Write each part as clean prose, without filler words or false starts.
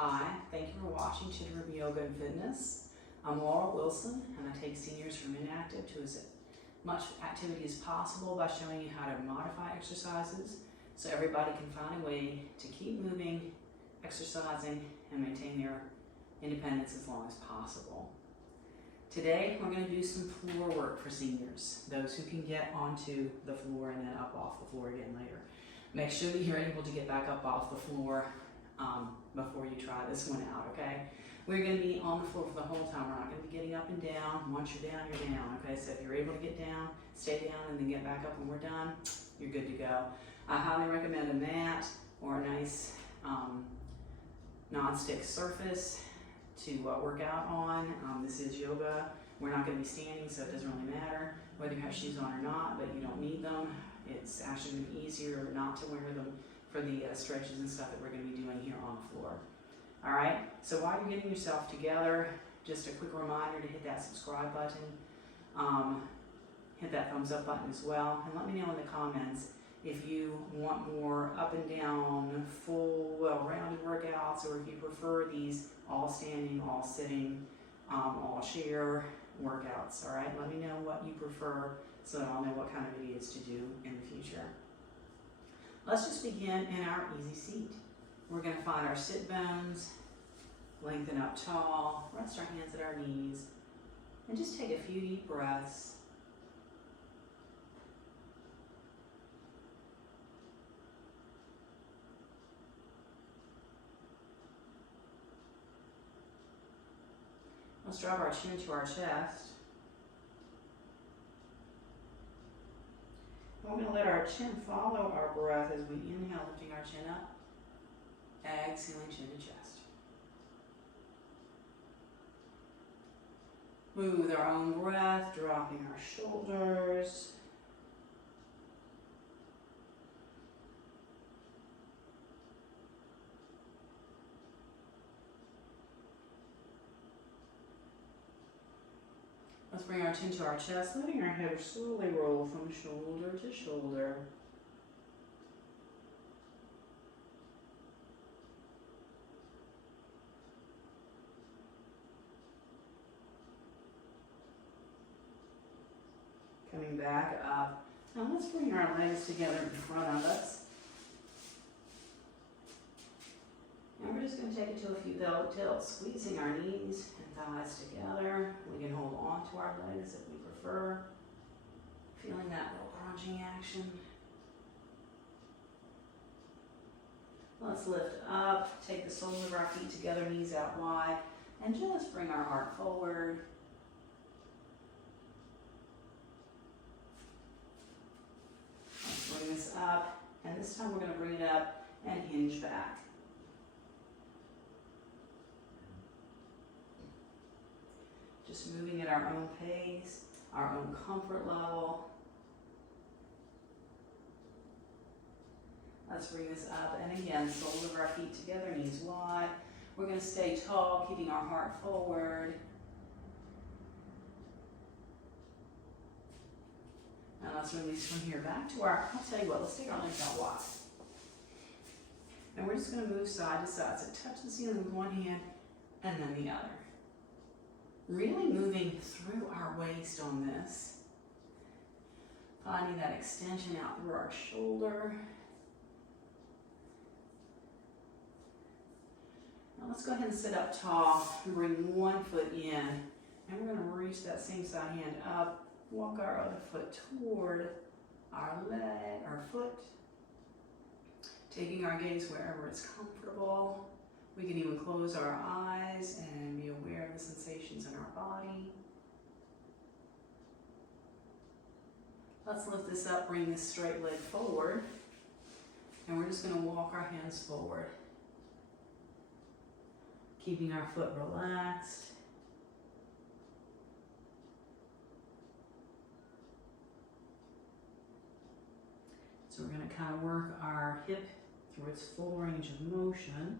Hi, thank you for watching Chittarupa Yoga and Fitness. I'm Laura Wilson, and I take seniors from inactive to as much activity as possible by showing you how to modify exercises so everybody can find a way to keep moving, exercising, and maintain their independence as long as possible. Today, we're going to do some floor work for seniors, those who can get onto the floor and then up off the floor again later. Make sure that you're able to get back up off the floor before you try this one out, okay? We're going to be on the floor for the whole time. We're not going to be getting up and down. Once you're down, you're down, okay? So if you're able to get down, stay down, and then get back up when we're done, you're good to go. I highly recommend a mat or a nice non-stick surface to work out on. This is yoga. We're not going to be standing, so it doesn't really matter whether you have shoes on or not, but you don't need them. It's actually going to be easier not to wear them for the stretches and stuff that we're going to be doing here on the floor. All right, so while you're getting yourself together, just a quick reminder to hit that subscribe button, hit that thumbs up button as well, and let me know in the comments if you want more up and down, full, well-rounded workouts, or if you prefer these all standing, all sitting, all chair workouts. All right, let me know what you prefer so that I'll know what kind of videos to do in the future. Let's just begin in our easy seat. We're going to find our sit bones, lengthen up tall, rest our hands at our knees, and just take a few deep breaths. Let's drop our chin to our chest. We're going to let our chin follow our breath as we inhale, lifting our chin up. Exhaling, chin to chest. Move with our own breath, dropping our shoulders. Let's bring our chin to our chest, letting our head slowly roll from shoulder to shoulder. Coming back up. Now let's bring our legs together in front of us. And we're just going to take it to a few belt tilts, squeezing our knees and thighs together. We can hold on to our legs if we prefer. Feeling that little crunching action. Let's lift up, take the soles of our feet together, knees out wide, and just bring our heart forward. Let's bring this up, and this time we're going to bring it up and hinge back. Just moving at our own pace, our own comfort level. Let's bring this up, and again, soles of our feet together, knees wide. We're going to stay tall, keeping our heart forward. Now let's release from here back to our, I'll tell you what, let's take our legs out wide. And we're just going to move side to side. So touch the ceiling with one hand and then the other. Really moving through our waist on this. Finding that extension out through our shoulder. Now let's go ahead and sit up tall and bring one foot in. And we're going to reach that same side hand up. Walk our other foot toward our leg, our foot. Taking our gaze wherever it's comfortable. We can even close our eyes and be aware of the sensations in our body. Let's lift this up, bring this straight leg forward. And we're just going to walk our hands forward. Keeping our foot relaxed. So we're going to kind of work our hip through its full range of motion.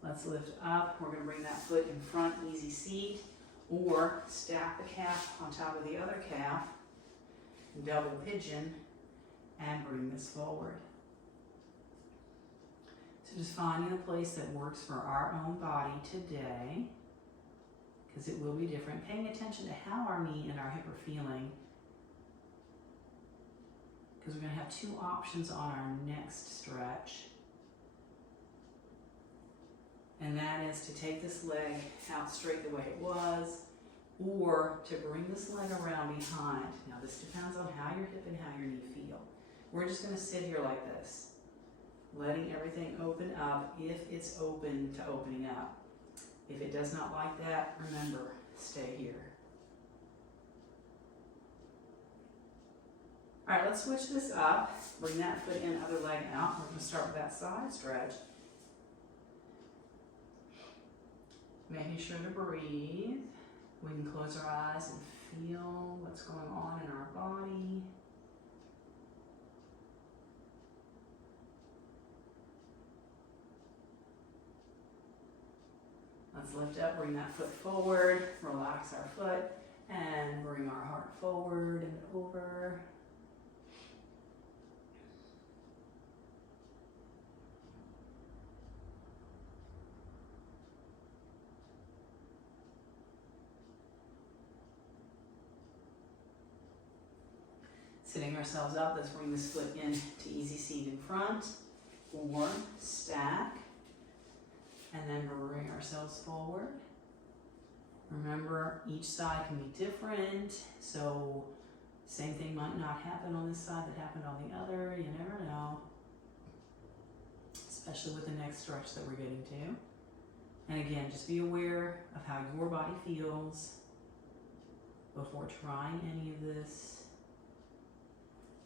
Let's lift up. We're going to bring that foot in front, easy seat, or stack the calf on top of the other calf, double pigeon, and bring this forward. So just finding a place that works for our own body today, because it will be different. Paying attention to how our knee and our hip are feeling, because we're going to have two options on our next stretch. And that is to take this leg out straight the way it was, or to bring this leg around behind. Now this depends on how your hip and how your knee feel. We're just going to sit here like this, letting everything open up if it's open to opening up. If it does not like that, remember, stay here. All right, let's switch this up. Bring that foot in, other leg out. We're going to start with that side stretch. Making sure to breathe. We can close our eyes and feel what's going on in our body. Let's lift up, bring that foot forward, relax our foot, and bring our heart forward and over. Sitting ourselves up, let's bring this foot in to easy seat in front, or stack, and then bring ourselves forward. Remember, each side can be different, so same thing might not happen on this side that happened on the other, you never know. Especially with the next stretch that we're getting to. And again, just be aware of how your body feels before trying any of this.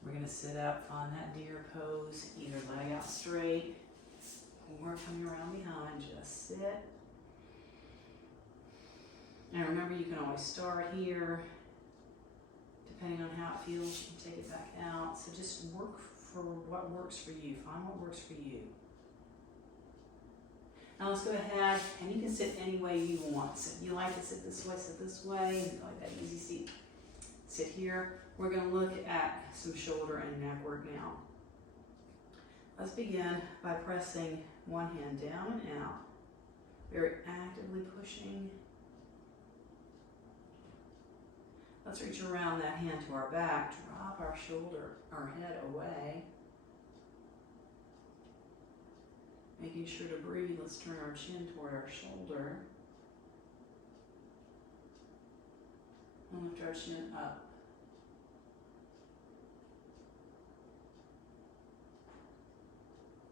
We're going to sit up, find that deer pose, either leg out straight or coming around behind, just sit. And remember, you can always start here. Depending on how it feels, you can take it back out. So just work for what works for you. Find what works for you. Now let's go ahead, and you can sit any way you want. So if you like to sit this way, sit this way. If you like that easy seat, sit here. We're going to look at some shoulder and neck work now. Let's begin by pressing one hand down and out. Very actively pushing. Let's reach around that hand to our back, drop our shoulder, our head away. Making sure to breathe, let's turn our chin toward our shoulder. And lift our chin up.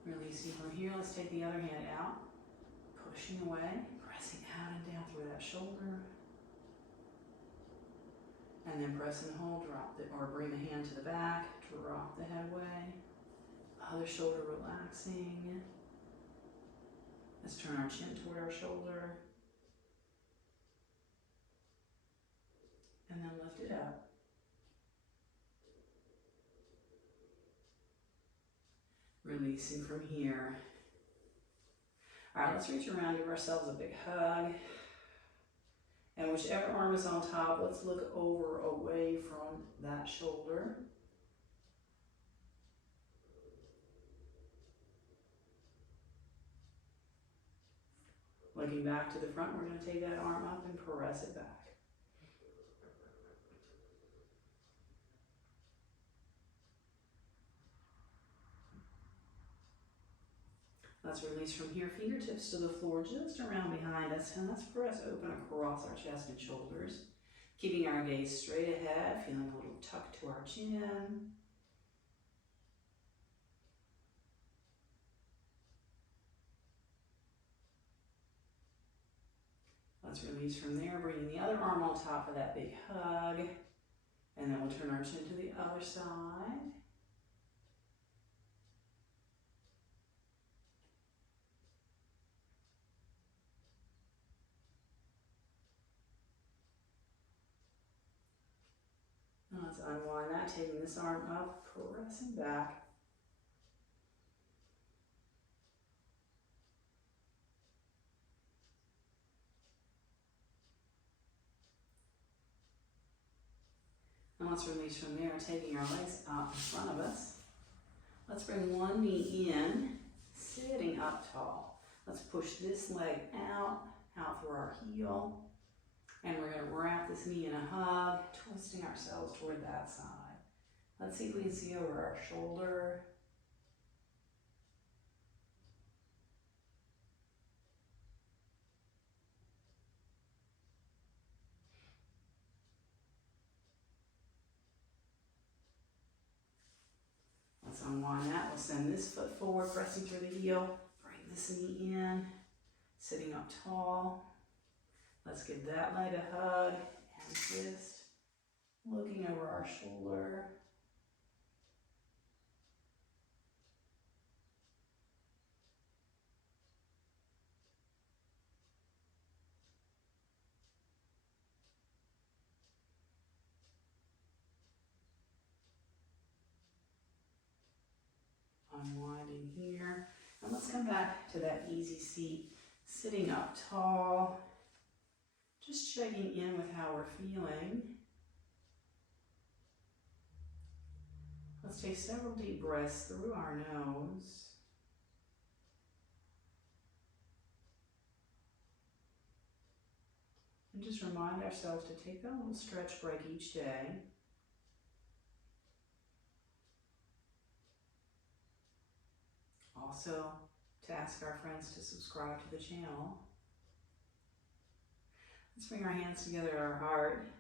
Releasing from here, let's take the other hand out. Pushing away, pressing out and down through that shoulder. And then press and hold, drop it, or bring the hand to the back, drop the head away. Other shoulder relaxing. Let's turn our chin toward our shoulder. And then lift it up. Releasing from here. All right, let's reach around, give ourselves a big hug. And whichever arm is on top, let's look over away from that shoulder. Looking back to the front, we're going to take that arm up and press it back. Let's release from here, fingertips to the floor just around behind us, and let's press open across our chest and shoulders. Keeping our gaze straight ahead, feeling a little tuck to our chin. Let's release from there, bringing the other arm on top of that big hug, and then we'll turn our chin to the other side. And let's unwind that, taking this arm up, pressing back. And let's release from there, taking our legs out in front of us. Let's bring one knee in, sitting up tall. Let's push this leg out through our heel. And we're going to wrap this knee in a hug, twisting ourselves toward that side. Let's see if we can see over our shoulder. Let's unwind that. We'll send this foot forward, pressing through the heel. Bring this knee in, sitting up tall. Let's give that leg a hug and twist, looking over our shoulder. Unwinding here. And let's come back to that easy seat, sitting up tall. Just checking in with how we're feeling. Let's take several deep breaths through our nose. And just remind ourselves to take that little stretch break each day. Also, to ask our friends to subscribe to the channel. Let's bring our hands together at our heart.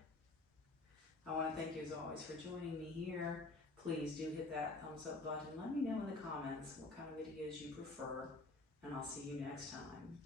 I want to thank you as always for joining me here. Please do hit that thumbs up button. Let me know in the comments what kind of videos you prefer, and I'll see you next time.